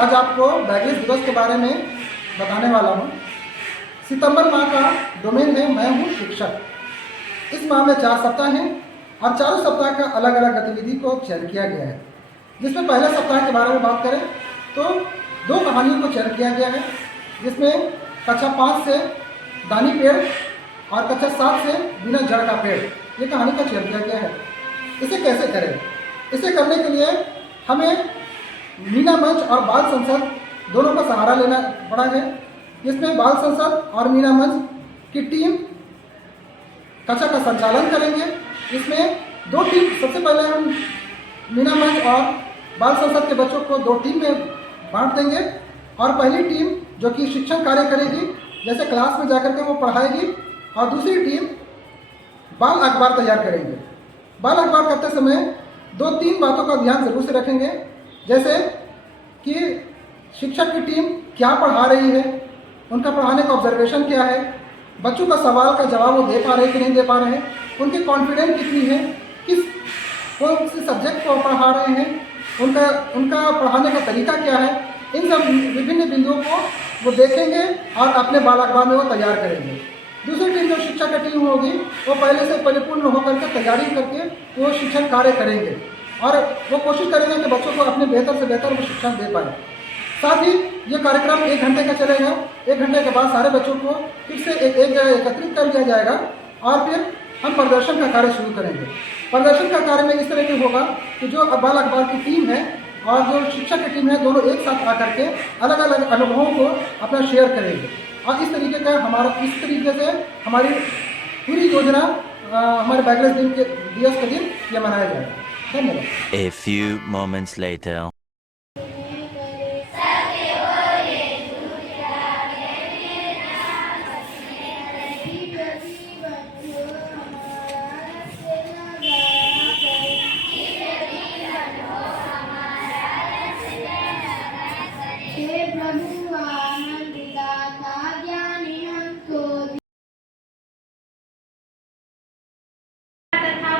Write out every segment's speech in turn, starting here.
आज आपको बैगलेस दिवस के बारे में बताने वाला हूँ। सितंबर माह का डोमेन है मैं हूँ शिक्षक। इस माह में 4 सप्ताह हैं और चारों सप्ताह का अलग अलग गतिविधि को चयन किया गया है। जिसमें पहले सप्ताह के बारे में बात करें तो 2 कहानियों को चयन किया गया है, जिसमें कक्षा 5 से दानी पेड़ और कक्षा 7 से बिना जड़ का पेड़, ये कहानी का चयन किया गया है। इसे कैसे करें? इसे करने के लिए हमें मीना मंच और बाल संसद दोनों का सहारा लेना पड़ा है। जिसमें बाल संसद और मीना मंच की टीम कक्षा का संचालन करेंगे। इसमें 2 टीम, सबसे पहले हम मीना मंच और बाल संसद के बच्चों को 2 टीम में बांट देंगे और पहली टीम जो कि शिक्षण कार्य करेगी, जैसे क्लास में जाकर के वो पढ़ाएगी, और दूसरी टीम बाल अखबार तैयार करेंगे। बाल अखबार करते समय 2-3 बातों का ध्यान जरूर से रखेंगे, जैसे कि शिक्षक की टीम क्या पढ़ा रही है, उनका पढ़ाने का ऑब्जर्वेशन क्या है, बच्चों का सवाल का जवाब वो दे पा रहे हैं कि नहीं दे पा रहे हैं, उनकी कॉन्फिडेंस कितनी है, कौन से सब्जेक्ट को पढ़ा रहे हैं, उनका पढ़ाने का तरीका क्या है, इन सब विभिन्न बिंदुओं को वो देखेंगे और अपने बाल अखबार में वो तैयार करेंगे। दूसरी टीम जो शिक्षा की टीम होगी वो पहले से परिपूर्ण होकर के तैयारी करके वो शिक्षण कार्य करेंगे और वो कोशिश करेंगे कि बच्चों को अपने बेहतर से बेहतर वो शिक्षण दे पाए। साथ ही ये कार्यक्रम 1 घंटे का चलेगा। 1 घंटे के बाद सारे बच्चों को फिर से एक जगह एकत्रित कर लिया जाएगा और फिर हम प्रदर्शन का कार्य शुरू करेंगे। प्रदर्शन का कार्य में इस तरह के होगा कि जो बाल अखबार की टीम है और जो शिक्षक की टीम है, दोनों एक साथ आकर के अलग अलग अनुभवों को अपना शेयर करेंगे और इस तरीके से हमारी पूरी योजना हमारे बैगलेस दिवस के दिन ये मनाया जाएगा। धन्यवाद। A few moments later.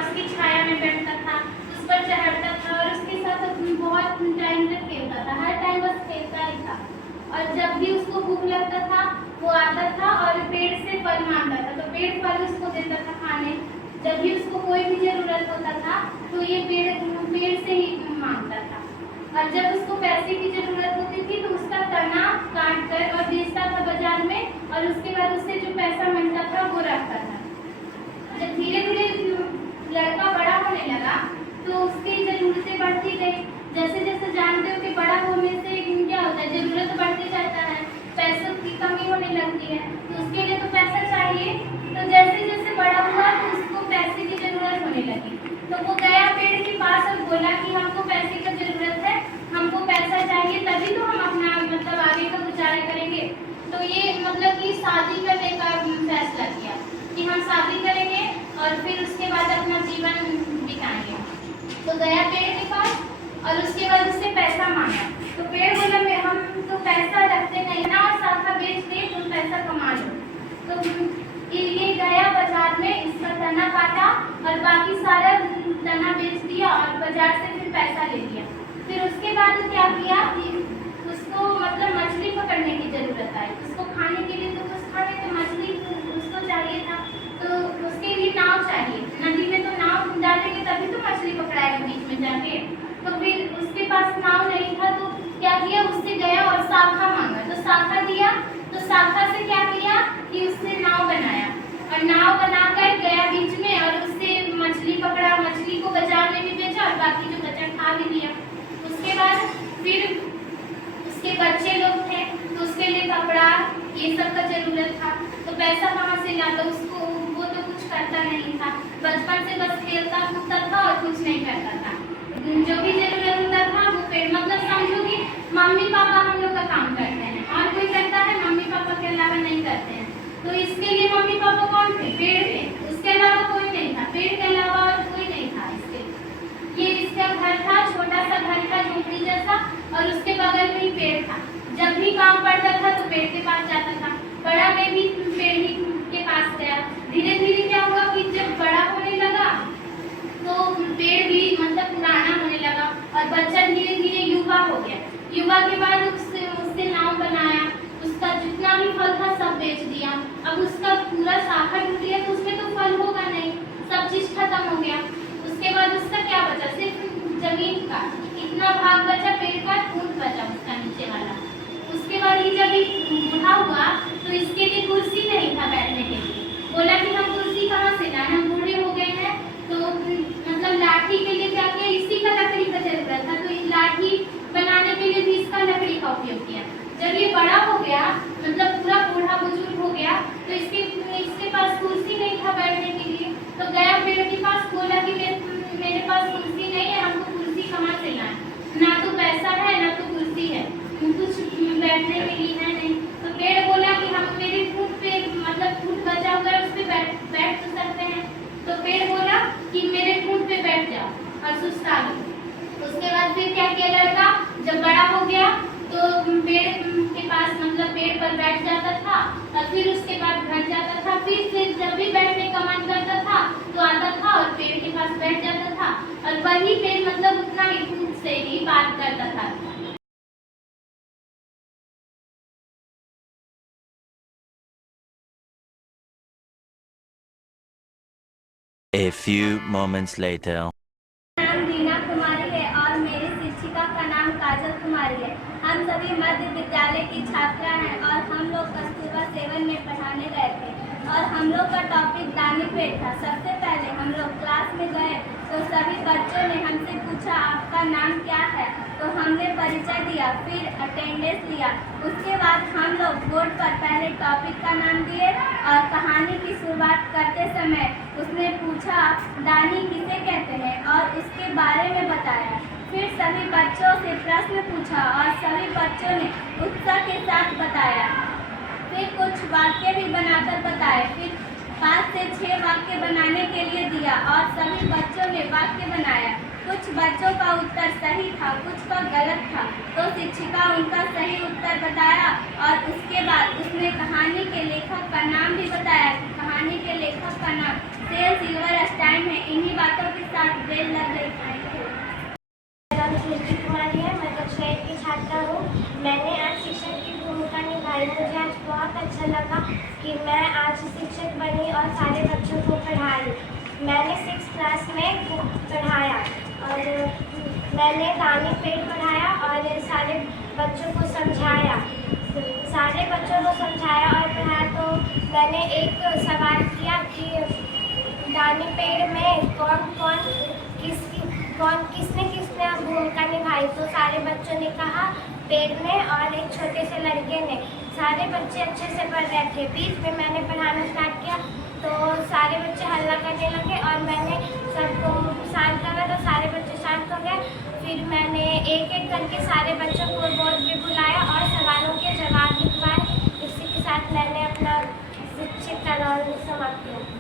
उसकी छाया में बैठता था, उस पर चढ़ता था और उसके साथ बहुत टाइम तक खेलता था। हर टाइम बस खेलता ही था और जब भी उसको भूख लगता था वो आता था और पेड़ से फल मांगता था, तो पेड़ फल उसको देता था खाने। जब भी उसको कोई भी जरूरत होता था तो ये पेड़ से ही मांगता था। और जब उसको पैसे की जरूरत होती थी तो उसका तना काट कर और बेचता था बाजार में और उसके बाद उससे जो पैसा मिलता था वो रखता था। जब धीरे धीरे लड़का बड़ा होने लगा तो उसकी ज़रूरतें बढ़ती गई। जैसे जैसे जानते हो कि बड़ा होने से क्या होता है, ज़रूरत बढ़ती जाता है, पैसों की कमी होने लगती है, तो उसके लिए तो पैसा चाहिए। तो जैसे जैसे बड़ा हुआ तो उसको पैसे की ज़रूरत होने लगी, तो वो गया पेड़ के पास और बोला कि हमको पैसे की ज़रूरत है, हमको पैसा चाहिए, तभी तो हम अपना मतलब आगे का गुजारा करेंगे। तो ये मतलब कि शादी करने का फैसला किया कि हम शादी करेंगे और फिर उसके बाद अपना जीवन बिताएंगे। तो गया पेड़ के पास और उसके बाद उससे पैसा मांगा। तो पेड़ बोला हम तो पैसा रखते नहीं ना, और शाखा बेच दे तुम पैसा कमा लो। तो ये गया बाजार में, इसका तना काटा और बाकी सारा तना बेच दिया और बाजार से फिर पैसा ले लिया। फिर उसके बाद क्या किया कि उसको मतलब मछली पकड़ने की जरूरत आई। उसको खाने के लिए तो कुछ था नहीं, तो मछली उसको चाहिए था, तो उसके लिए नाव चाहिए। नदी में तो नाव डालेंगे तभी तो मछली पकड़ाएगा बीच में जाके। तो फिर उसके पास नाव नहीं था तो क्या किया, उससे गया और शाखा मांगा, तो शाखा दिया। तो शाखा से क्या किया कि उससे नाव बनाया और नाव बनाकर गया बीच में और उससे मछली पकड़ा, मछली को बाजार में भी बेचा और बाकी जो बचा खा भी लिया। उसके बाद फिर उसके बच्चे लोग थे तो उसके लिए कपड़ा ये सब का जरूरत था, तो पैसा कहाँ से लाता, उसको वो तो कुछ करता नहीं था, बचपन से बस खेलता कूदता था और कुछ नहीं करता था। जो भी जरूरत होता था वो पेड़, मतलब समझो कि मम्मी पापा हम लोग का काम करते हैं और कोई करता है, मम्मी पापा के अलावा नहीं करते हैं। तो इसके लिए मम्मी पापा कौन थे? पेड़ थे, उसके अलावा कोई नहीं था, पेड़ के अलावा और कोई नहीं था। इसके ये इसका घर था, छोटा सा घर था झोपड़ी जैसा, और उसके बगल में ही पेड़ था। जब भी काम पड़ता था तो पेड़ के पास जाता था, बड़ा में भी पेड़ ही के पास गया। धीरे धीरे क्या हुआ कि जब बड़ा होने लगा तो पेड़ भी मतलब पुराना होने लगा और बच्चा धीरे धीरे युवा हो गया। युवा के बाद बेच दिया। अब उसका पूरा शाखा टूट गया तो उसमें तो फल होगा नहीं, सब चीज खत्म हो गया। उसके बाद उसका क्या बचा, सिर्फ जमीन का इतना भाग बचा, पेड़ का ठूंठ बचा उसका नीचे वाला। उसके बाद ये जब बूढ़ा हुआ तो इसके लिए कुर्सी नहीं था बैठने के लिए। बोला कि हम कुर्सी कहाँ से लाएं, हम बूढ़े हो गए हैं। तो मतलब लाठी के लिए क्या किया, इसी का लकड़ी का जरूरत था, तो लाठी बनाने के लिए भी इसका लकड़ी का उपयोग किया। जब ये बड़ा हो गया, मतलब पूरा बूढ़ा बुजुर्ग हो गया, तो इसके पास कुर्सी नहीं था बैठने के लिए। तो गया पेड़ के पास, बोला कि मेरे पास कुर्सी नहीं है, हमको कुर्सी कहाँ से लाएं, ना तो पैसा है ना तो कुर्सी है, कुछ बैठने के लिए है नहीं। तो पेड़ बोला कि हम मेरे ठूंठ पे, मतलब ठूंठ बचा हुआ है, उस पे बैठ तो सकते हैं। तो पेड़ बोला कि मेरे ठूंठ पे बैठ जाओ और सुस्ता लो। उसके बाद फिर क्या किया लड़का, जब बड़ा हो गया तो पेड़ के पास, मतलब पेड़ पर बैठ जाता था और फिर उसके बाद घर जाता था। फिर से जब भी बैठने का मन करता था तो आता था और पेड़ के पास बैठ जाता था, और वही पेड़ मतलब उतना ही ठूंठ से ही बात करता था। A few moments later. नाम रीना कुमारी है और मेरी शिक्षिका का नाम काजल कुमारी है। हम सभी मध्य विद्यालय की छात्रा हैं और हम लोग कस्तूरबा 7 में पढ़ाने गए थे और हम लोग का टॉपिक दानी पेड़ था। सबसे पहले हम लोग क्लास में गए तो सभी बच्चों ने हमसे पूछा आपका नाम क्या है, तो हमने परिचय दिया, फिर अटेंडेंस लिया। उसके बाद हम लोग बोर्ड पर पहले टॉपिक का नाम दिए और कहानी की शुरुआत करते समय उसने पूछा दानी किसे कहते हैं और इसके बारे में बताया। फिर सभी बच्चों से प्रश्न पूछा और सभी बच्चों ने उत्साह के साथ बताया। फिर कुछ वाक्य भी बनाकर बताए। फिर 5 से 6 वाक्य बनाने के लिए दिया और सभी बच्चों ने वाक्य बनाया। कुछ बच्चों का उत्तर सही था, कुछ का गलत था, तो शिक्षिका उनका सही उत्तर बताया और उसके बाद उसने कहानी के लेखक का नाम भी बताया। कहानी के लेखक का नाम सेल सिल्वरस्टाइन है। इन्हीं बातों के साथ बेल लग गई। कुमारी है, मैं कक्षा 1 की छात्रा हूँ। मैंने आज शिक्षक की भूमिका निभाई। मुझे आज बहुत अच्छा लगा कि मैं आज शिक्षक बनी और सारे बच्चों को पढ़ाई। मैंने 6th क्लास में पढ़ाया और मैंने दानी पेड़ पढ़ाया और सारे बच्चों को समझाया। सारे बच्चों को समझाया और पढ़ाया। तो मैंने एक सवाल किया कि दानी पेड़ में किसने भूमिका निभाई, तो सारे बच्चों ने कहा पेड़ ने और एक छोटे से लड़के ने। सारे बच्चे अच्छे से पढ़ रहे थे। बीच में मैंने पढ़ाना स्टार्ट किया तो सारे बच्चे हल्ला करने लगे और मैंने सबको शांत करा तो सारे बच्चे शांत हो गए। फिर मैंने एक एक करके सारे बच्चों को बोर्ड पे बुलाया और सवालों के जवाब लिखवाए। इसी के साथ मैंने अपना शिक्षक का रोल समाप्त किया।